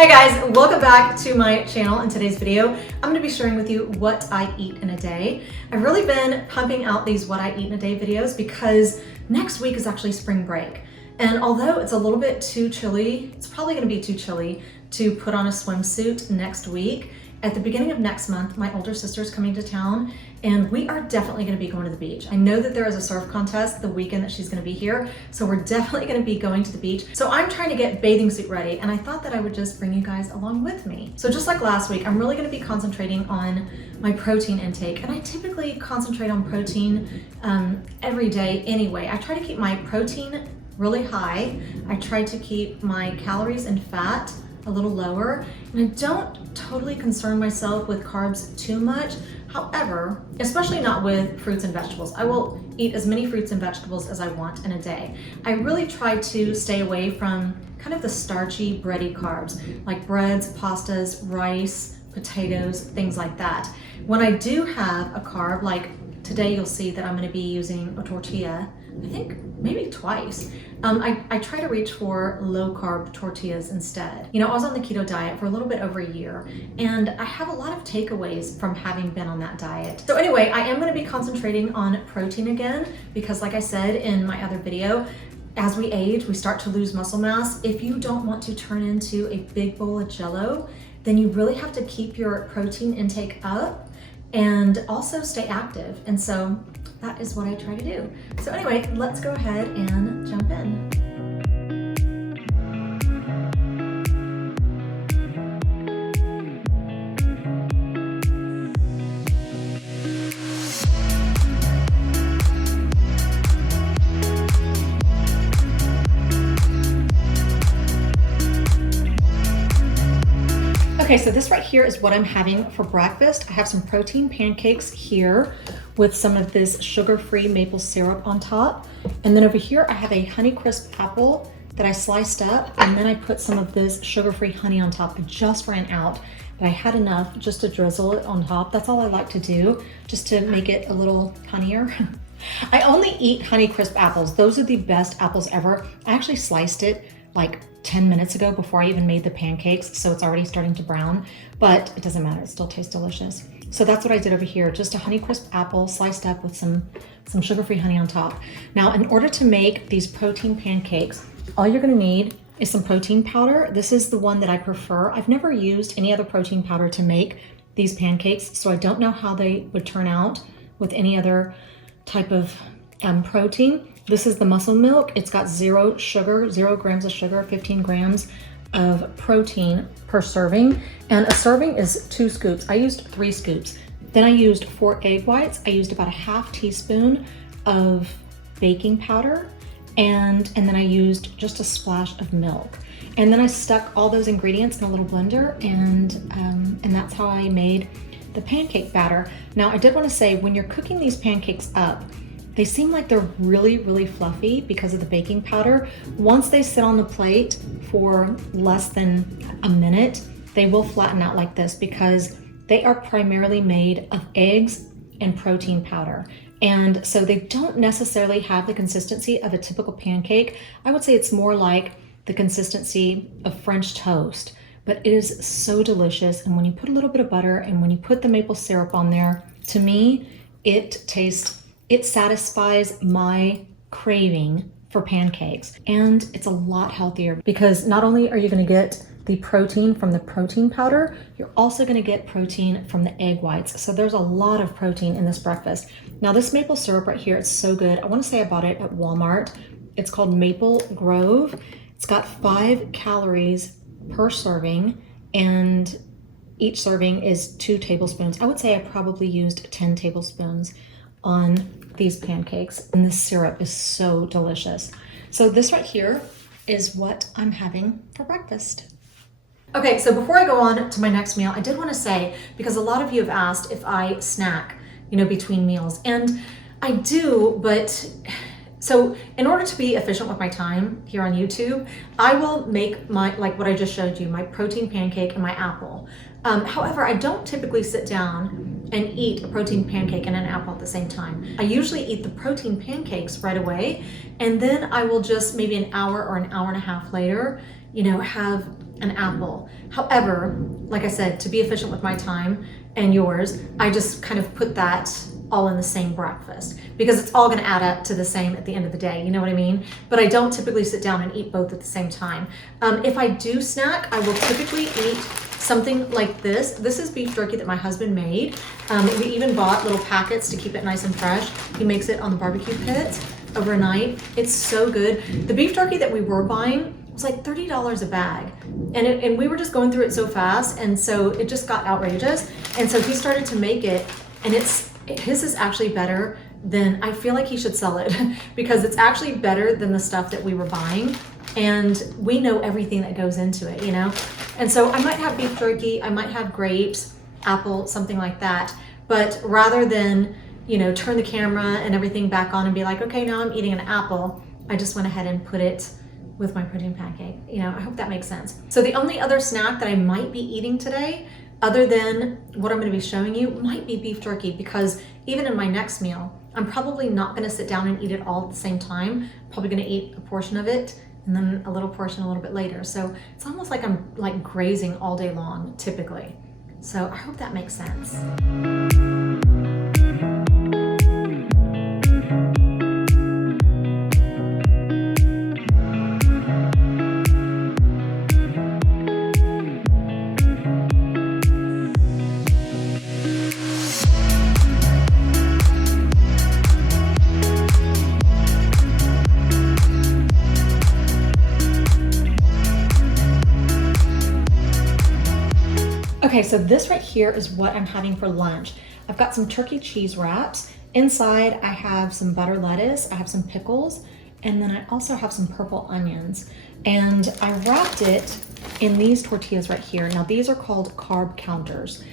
Hey guys, welcome back to my channel. In today's video, I'm going to be sharing with you what I eat in a day. I've really been pumping out these what I eat in a day videos because next week is actually spring break. And although it's a little bit too chilly, it's probably going to be too chilly to put on a swimsuit next week. At the beginning of next month, my older sister is coming to town and we are definitely going to be going to the beach. I know that there is a surf contest the weekend that she's going to be here, so we're definitely going to be going to the beach. So I'm trying to get bathing suit ready and I thought that I would just bring you guys along with me. So just like last week, I'm really going to be concentrating on my protein intake, and I typically concentrate on protein every day anyway. I try to keep my protein really high. I try to keep my calories and fat a little lower, and I don't totally concern myself with carbs too much. However, especially not with fruits and vegetables. I will eat as many fruits and vegetables as I want in a day. I really try to stay away from kind of the starchy, bready carbs, like breads, pastas, rice, potatoes, things like that. When I do have a carb, like today you'll see that I'm going to be using a tortilla, I think maybe twice. I try to reach for low-carb tortillas instead. You know, I was on the keto diet for a little bit over a year, and I have a lot of takeaways from having been on that diet. So anyway, I am going to be concentrating on protein again because, like I said in my other video, as we age, we start to lose muscle mass. If you don't want to turn into a big bowl of Jell-O, then you really have to keep your protein intake up and also stay active. And so that is what I try to do. So anyway, let's go ahead and jump in. Okay, so this right here is what I'm having for breakfast. I have some protein pancakes here with some of this sugar-free maple syrup on top. And then over here, I have a Honeycrisp apple that I sliced up, and then I put some of this sugar-free honey on top. I just ran out, but I had enough just to drizzle it on top. That's all I like to do, just to make it a little honeyer. I only eat Honeycrisp apples. Those are the best apples ever. I actually sliced it like 10 minutes ago before I even made the pancakes, so it's already starting to brown, but it doesn't matter, it still tastes delicious. So that's what I did over here, just a Honeycrisp apple sliced up with some sugar-free honey on top. Now, in order to make these protein pancakes, all you're gonna need is some protein powder. This is the one that I prefer. I've never used any other protein powder to make these pancakes, so I don't know how they would turn out with any other type of protein. This is the Muscle Milk. It's got 0 sugar, 0 grams of sugar, 15 grams of protein per serving. And a serving is 2 scoops. I used 3 scoops. Then I used 4 egg whites. I used about a ½ teaspoon of baking powder. And then I used just a splash of milk. And then I stuck all those ingredients in a little blender, and that's how I made the pancake batter. Now, I did want to say, when you're cooking these pancakes up, they seem like they're really, really fluffy because of the baking powder. Once they sit on the plate for less than a minute, they will flatten out like this because they are primarily made of eggs and protein powder. And so they don't necessarily have the consistency of a typical pancake. I would say it's more like the consistency of French toast, but it is so delicious. And when you put a little bit of butter and when you put the maple syrup on there, to me, it satisfies my craving for pancakes. And it's a lot healthier because not only are you gonna get the protein from the protein powder, you're also gonna get protein from the egg whites. So there's a lot of protein in this breakfast. Now this maple syrup right here, it's so good. I wanna say I bought it at Walmart. It's called Maple Grove. It's got 5 calories per serving, and each serving is 2 tablespoons. I would say I probably used 10 tablespoons on these pancakes, and the syrup is so delicious. So this right here is what I'm having for breakfast. Okay, so before I go on to my next meal, I did want to say, because a lot of you have asked if I snack, you know, between meals, and I do, but so in order to be efficient with my time here on YouTube, I will make my, like what I just showed you, my protein pancake and my apple. However, I don't typically sit down and eat a protein pancake and an apple at the same time. I usually eat the protein pancakes right away, and then I will just maybe an hour or an hour and a half later, you know, have an apple. However, like I said, to be efficient with my time and yours, I just kind of put that all in the same breakfast because it's all going to add up to the same at the end of the day. You know what I mean? But I don't typically sit down and eat both at the same time. If I do snack, I will typically eat something like this. This is beef jerky that my husband made. We even bought little packets to keep it nice and fresh. He makes it on the barbecue pit overnight. It's so good. The beef jerky that we were buying was like $30 a bag. And we were just going through it so fast. And so it just got outrageous. And so he started to make it, and his is actually better than, I feel like he should sell it because it's actually better than the stuff that we were buying. And we know everything that goes into it, you know? And so I might have beef jerky, I might have grapes, apple, something like that. But rather than, you know, turn the camera and everything back on and be like, okay, now I'm eating an apple, I just went ahead and put it with my protein pancake. You know, I hope that makes sense. So the only other snack that I might be eating today, other than what I'm going to be showing you, might be beef jerky, because even in my next meal, I'm probably not going to sit down and eat it all at the same time. I'm probably going to eat a portion of it and then a little portion a little bit later. So it's almost like I'm like grazing all day long typically. So I hope that makes sense. Okay, so this right here is what I'm having for lunch. I've got some turkey cheese wraps. Inside I have some butter lettuce, I have some pickles, and then I also have some purple onions. And I wrapped it in these tortillas right here. Now these are called carb counters.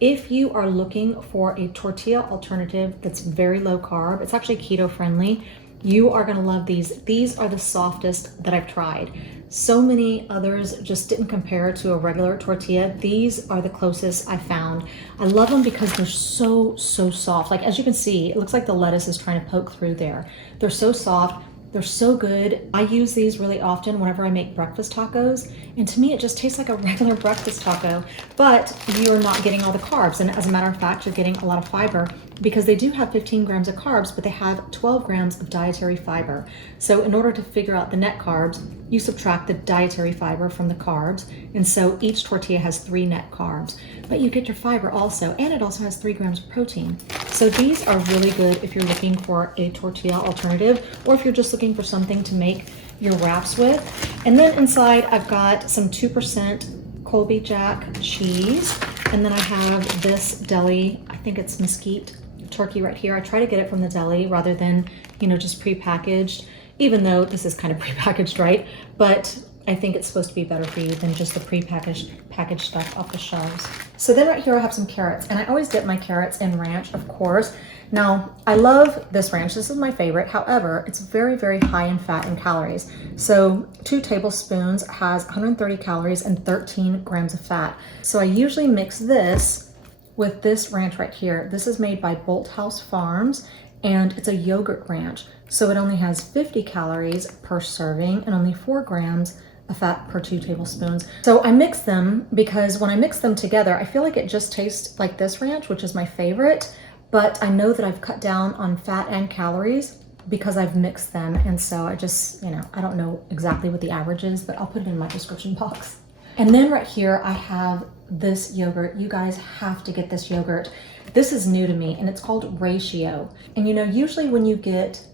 If you are looking for a tortilla alternative that's very low carb, it's actually keto friendly, you are gonna love these. These are the softest that I've tried. So many others just didn't compare to a regular tortilla. These are the closest I found. I love them because they're so soft. Like, as you can see, it looks like the lettuce is trying to poke through there. They're so soft. They're so good. I use these really often whenever I make breakfast tacos. And to me, it just tastes like a regular breakfast taco, but you're not getting all the carbs. And as a matter of fact, you're getting a lot of fiber because they do have 15 grams of carbs, but they have 12 grams of dietary fiber. So in order to figure out the net carbs, you subtract the dietary fiber from the carbs. And so each tortilla has 3 net carbs, but you get your fiber also, and it also has 3 grams of protein. So these are really good if you're looking for a tortilla alternative, or if you're just looking for something to make your wraps with. And then inside I've got some 2% Colby Jack cheese. And then I have this deli, I think it's mesquite turkey right here. I try to get it from the deli rather than, you know, just prepackaged, even though this is kind of prepackaged, right? But I think it's supposed to be better for you than just the packaged stuff off the shelves. So then right here I have some carrots, and I always dip my carrots in ranch, of course. Now, I love this ranch. This is my favorite. However, it's very high in fat and calories. So 2 tablespoons has 130 calories and 13 grams of fat. So I usually mix this with this ranch right here. This is made by Bolthouse Farms, and it's a yogurt ranch. So it only has 50 calories per serving and only 4 grams of fat per 2 tablespoons. So I mix them because when I mix them together, I feel like it just tastes like this ranch, which is my favorite, but I know that I've cut down on fat and calories because I've mixed them. And so I just, you know, I don't know exactly what the average is, but I'll put it in my description box. And then right here, I have this yogurt. You guys have to get this yogurt. This is new to me, and it's called Ratio. And you know, usually when you get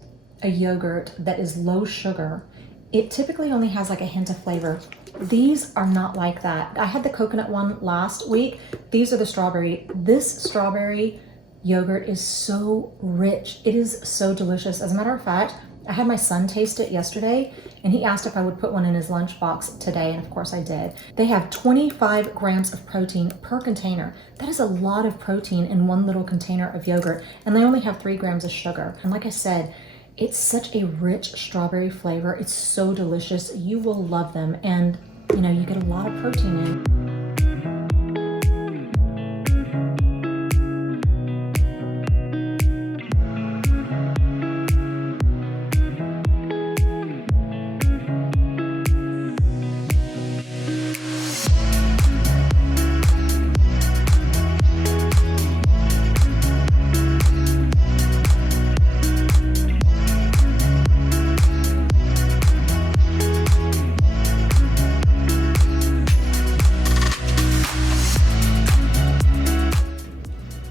a yogurt that is low sugar, it typically only has like a hint of flavor. These are not like that. I had the coconut one last week. These are the strawberry. This strawberry yogurt is so rich. It is so delicious. As a matter of fact, I had my son taste it yesterday, and he asked if I would put one in his lunchbox today, and of course I did. They have 25 grams of protein per container. That is a lot of protein in one little container of yogurt, and they only have 3 grams of sugar. And like I said, it's such a rich strawberry flavor. It's so delicious. You will love them, and you know, you get a lot of protein in.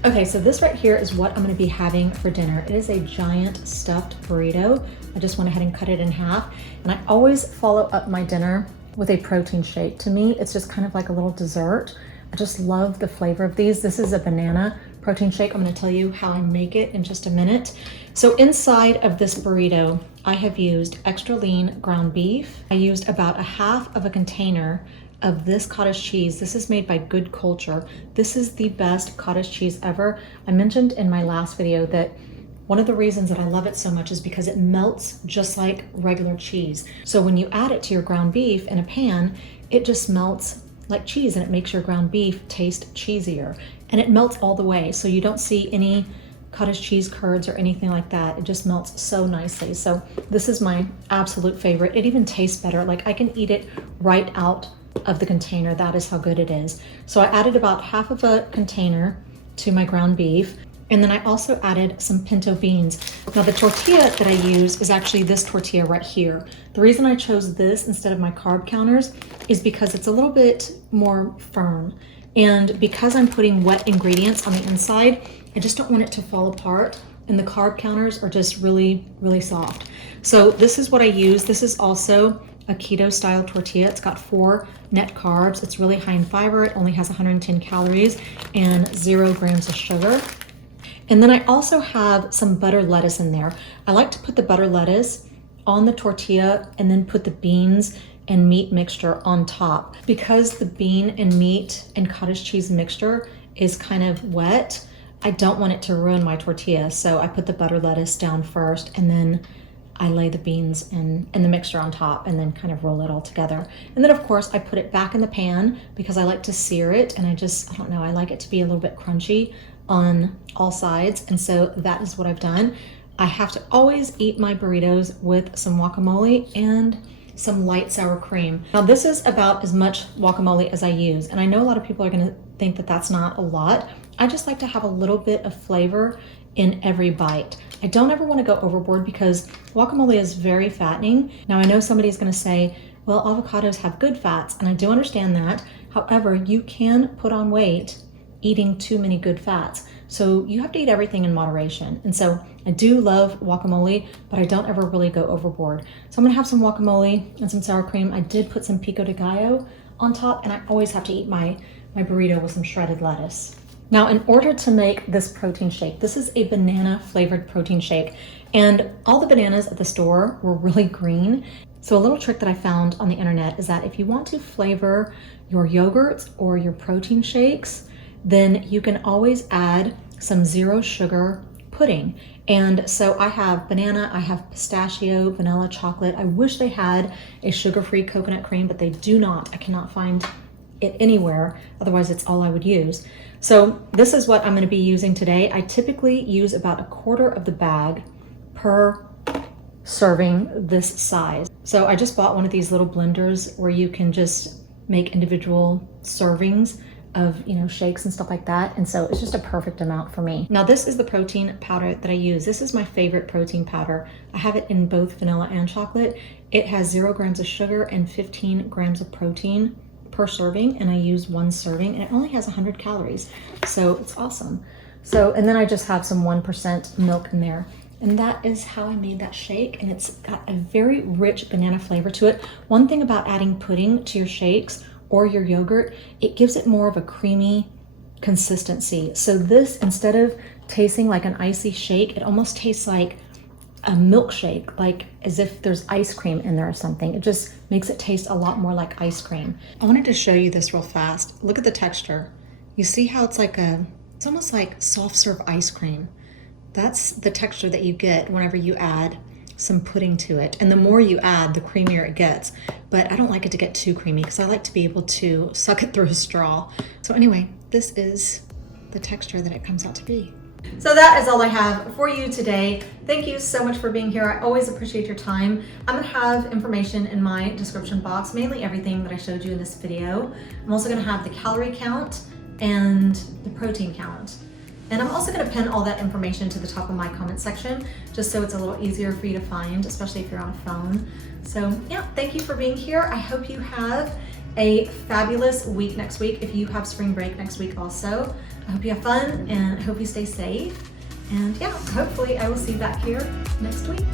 Okay, so this right here is what I'm gonna be having for dinner. It is a giant stuffed burrito. I just went ahead and cut it in half. And I always follow up my dinner with a protein shake. To me, it's just kind of like a little dessert. I just love the flavor of these. This is a banana protein shake. I'm gonna tell you how I make it in just a minute. So inside of this burrito, I have used extra lean ground beef. I used about a half of a container of this cottage cheese. This is made by Good Culture. This is the best cottage cheese ever. I mentioned in my last video that one of the reasons that I love it so much is because it melts just like regular cheese. So when you add it to your ground beef in a pan, it just melts like cheese and it makes your ground beef taste cheesier. And it melts all the way, so you don't see any cottage cheese curds or anything like that. It just melts so nicely. So this is my absolute favorite. It even tastes better. Like I can eat it right out of the container. That is how good it is. So I added about half of a container to my ground beef. And then I also added some pinto beans. Now the tortilla that I use is actually this tortilla right here. The reason I chose this instead of my carb counters is because it's a little bit more firm. And because I'm putting wet ingredients on the inside, I just don't want it to fall apart. And the carb counters are just really, really soft. So this is what I use. This is also a keto style tortilla. It's got 4 net carbs. It's really high in fiber. It only has 110 calories and 0 grams of sugar. And then I also have some butter lettuce in there. I like to put the butter lettuce on the tortilla and then put the beans and meat mixture on top. Because the bean and meat and cottage cheese mixture is kind of wet, I don't want it to ruin my tortilla. So I put the butter lettuce down first and then I lay the beans and the mixture on top and then kind of roll it all together. And then of course I put it back in the pan because I like to sear it and I don't know, I like it to be a little bit crunchy on all sides. And so that is what I've done. I have to always eat my burritos with some guacamole and some light sour cream. Now this is about as much guacamole as I use. And I know a lot of people are gonna think that that's not a lot. I just like to have a little bit of flavor in every bite. I don't ever want to go overboard because guacamole is very fattening. Now I know somebody's going to say, well, avocados have good fats, and I do understand that. However, you can put on weight eating too many good fats. So you have to eat everything in moderation. And so I do love guacamole, but I don't ever really go overboard. So I'm gonna have some guacamole and some sour cream. I did put some pico de gallo on top, and I always have to eat my burrito with some shredded lettuce. Now, in order to make this protein shake, this is a banana flavored protein shake, and all the bananas at the store were really green. So a little trick that I found on the internet is that if you want to flavor your yogurts or your protein shakes, then you can always add some 0 sugar pudding. And so I have banana, I have pistachio, vanilla, chocolate. I wish they had a sugar-free coconut cream, but they do not. I cannot find it anywhere. Otherwise, it's all I would use. So this is what I'm going to be using today. I typically use about 1/4 of the bag per serving this size. So I just bought one of these little blenders where you can just make individual servings of, you know, shakes and stuff like that. And so it's just a perfect amount for me. Now this is the protein powder that I use. This is my favorite protein powder. I have it in both vanilla and chocolate. It has 0 grams of sugar and 15 grams of protein per serving, and I use 1 serving, and it only has 100 calories. So it's awesome. So, and then I just have some 1% milk in there. And that is how I made that shake, and it's got a very rich banana flavor to it. One thing about adding pudding to your shakes or your yogurt, it gives it more of a creamy consistency. So this, instead of tasting like an icy shake, it almost tastes like a milkshake, like as if there's ice cream in there or something. It just makes it taste a lot more like ice cream. I wanted to show you this real fast. Look at the texture. You see how it's like it's almost like soft serve ice cream. That's the texture that you get whenever you add some pudding to it. And the more you add, the creamier it gets. But I don't like it to get too creamy because I like to be able to suck it through a straw. So anyway, this is the texture that it comes out to be. So that is all I have for you today. Thank you so much for being here. I always appreciate your time. I'm gonna have information in my description box, mainly everything that I showed you in this video. I'm also gonna have the calorie count and the protein count. And I'm also gonna pin all that information to the top of my comment section, just so it's a little easier for you to find, especially if you're on a phone. So yeah, thank you for being here. I hope you have a fabulous week next week if you have spring break next week also. I hope you have fun and I hope you stay safe. And yeah, hopefully I will see you back here next week.